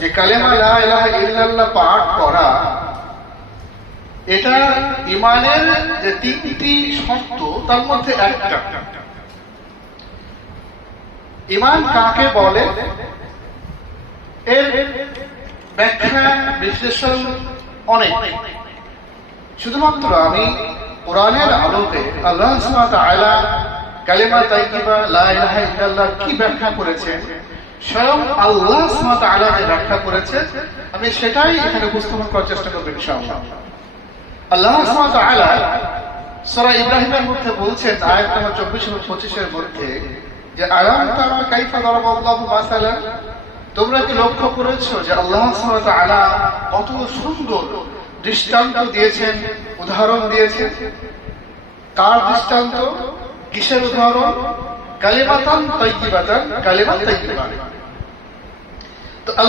যে কালেমা লা ইলাহা ইল্লাল্লাহ পাঠ করা এটা ঈমানের যে তিনটি শর্ত তার মধ্যে একটা। ঈমান কাকে বলে এর ব্যাখ্যা বিশ্লেষণ অনেক। শুধুমাত্র আমি কোরআনের আলোকে আল্লাহ সুবহানাহু ওয়া তাআলা কালেমা তাইয়্যিবা লা ইলাহা ইল্লাল্লাহ কি ব্যাখ্যা করেছেন, স্বয়ং আল্লাহ সুবহানাহু ওয়া তাআলা যে ব্যাখ্যা করেছেন আমি সেটাই এখানে উপস্থাপন করার চেষ্টা করব ইনশাআল্লাহ। আল্লাহ সুবহানাহু ওয়া তাআলা সূরা ইব্রাহিমের মধ্যে বলছেন আয়াত নম্বর 24 এবং 25 এর মধ্যে যে আলাম তারা কাইফা দারাবাল্লাহু মাসালান, তোমরা কি লক্ষ্য করেছো যে আল্লাহ সুবহানাহু ওয়া তাআলা কত সুন্দর দৃষ্টান্ত দিয়েছেন, উদাহরণ দিয়েছেন। কার দৃষ্টান্ত, কিসের উদাহরণ? কালিমাতান তাইয়্যিবাতান, কালিমা তাইয়্যিবা।